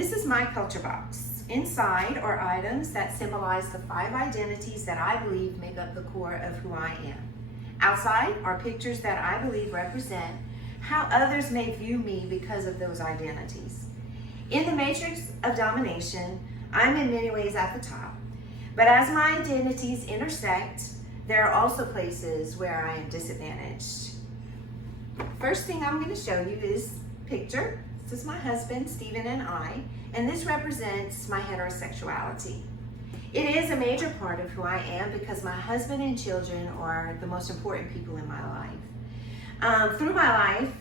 This is my culture box. Inside are items that symbolize the 5 identities that I believe make up the core of who I am. Outside are pictures that I believe represent how others may view me because of those identities. In the matrix of domination, I'm in many ways at the top. But as my identities intersect, there are also places where I am disadvantaged. First thing I'm going to show you is a picture. This is my husband, Stephen, and I, and this represents my heterosexuality. It is a major part of who I am because my husband and children are the most important people in my life. Through my life,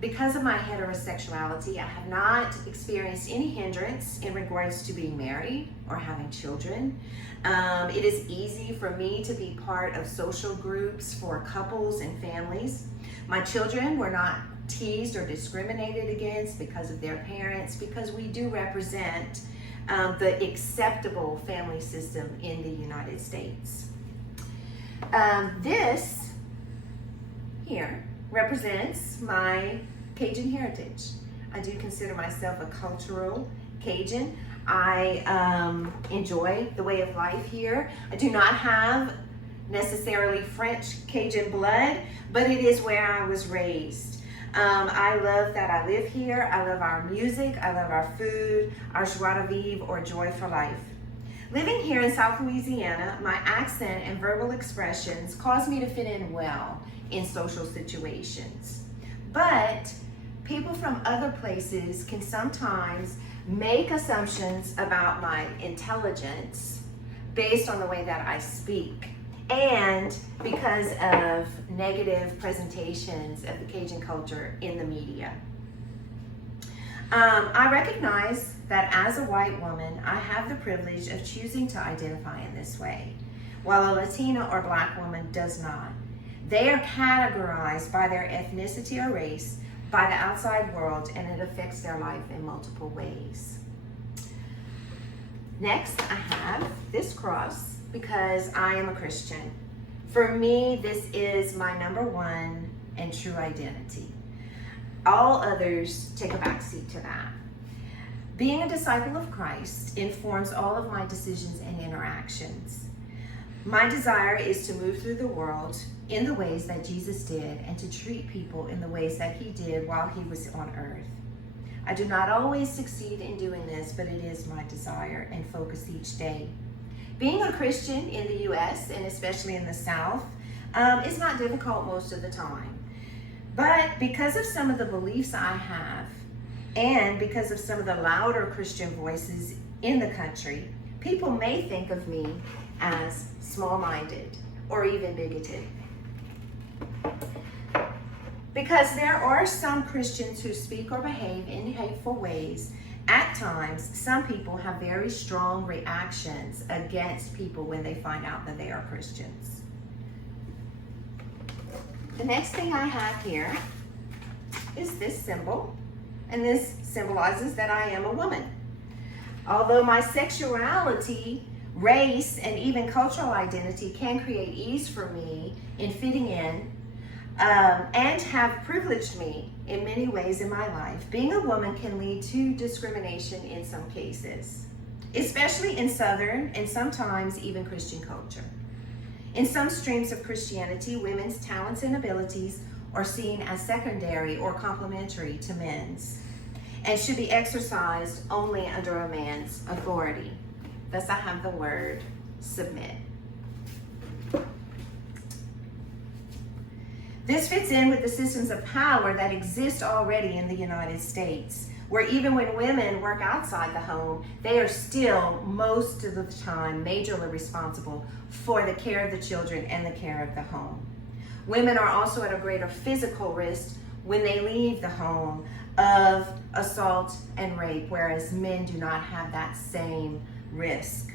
because of my heterosexuality, I have not experienced any hindrance in regards to being married or having children. It is easy for me to be part of social groups for couples and families. My children were not teased or discriminated against because of their parents, because we do represent the acceptable family system in the United States. This here represents my Cajun heritage. I do consider myself a cultural Cajun. I enjoy the way of life here. I do not have necessarily French Cajun blood, but it is where I was raised. I love that I live here. I love our music. I love our food, our joie de vivre, or joy for life. Living here in South Louisiana, my accent and verbal expressions cause me to fit in well in social situations. But people from other places can sometimes make assumptions about my intelligence based on the way that I speak, and because of negative presentations of the Cajun culture in the media. I recognize that as a white woman, I have the privilege of choosing to identify in this way, while a Latina or Black woman does not. They are categorized by their ethnicity or race by the outside world, and it affects their life in multiple ways. Next, I have this cross because I am a Christian. For me, this is my number one and true identity. All others take a backseat to that. Being a disciple of Christ informs all of my decisions and interactions. My desire is to move through the world in the ways that Jesus did and to treat people in the ways that he did while he was on earth. I do not always succeed in doing this, but it is my desire and focus each day. Being a Christian in the U.S. and especially in the South is not difficult most of the time. But because of some of the beliefs I have and because of some of the louder Christian voices in the country, people may think of me as small-minded or even bigoted. Because there are some Christians who speak or behave in hateful ways, at times, some people have very strong reactions against people when they find out that they are Christians. The next thing I have here is this symbol, and this symbolizes that I am a woman. Although my sexuality, race, and even cultural identity can create ease for me in fitting in, and have privileged me in many ways in my life, being a woman can lead to discrimination in some cases, especially in Southern and sometimes even Christian culture. In some streams of Christianity, women's talents and abilities are seen as secondary or complementary to men's and should be exercised only under a man's authority. Thus, I have the word submit. This fits in with the systems of power that exist already in the United States, where even when women work outside the home, they are still, most of the time, majorly responsible for the care of the children and the care of the home. Women are also at a greater physical risk when they leave the home of assault and rape, whereas men do not have that same risk.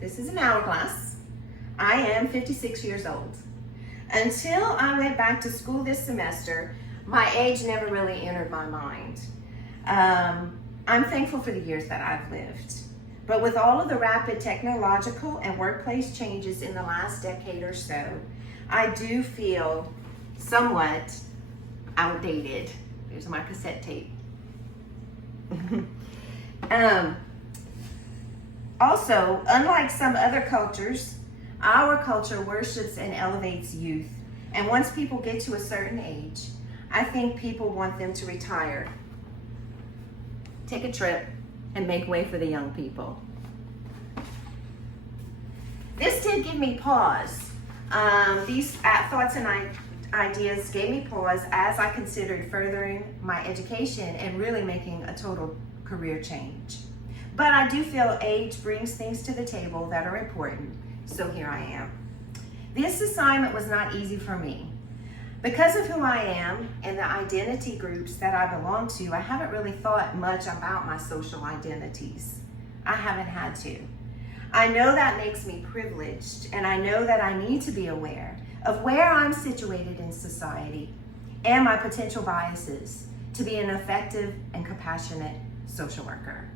This is an hourglass. I am 56 years old. Until I went back to school this semester, my age never really entered my mind. I'm thankful for the years that I've lived. But with all of the rapid technological and workplace changes in the last decade or so, I do feel somewhat outdated. There's my cassette tape. Also, unlike some other cultures, our culture worships and elevates youth. And once people get to a certain age, I think people want them to retire, take a trip, and make way for the young people. This did give me pause. These thoughts and ideas gave me pause as I considered furthering my education and really making a total career change. But I do feel age brings things to the table that are important, so here I am. This assignment was not easy for me. Because of who I am and the identity groups that I belong to, I haven't really thought much about my social identities. I haven't had to. I know that makes me privileged, and I know that I need to be aware of where I'm situated in society and my potential biases to be an effective and compassionate social worker.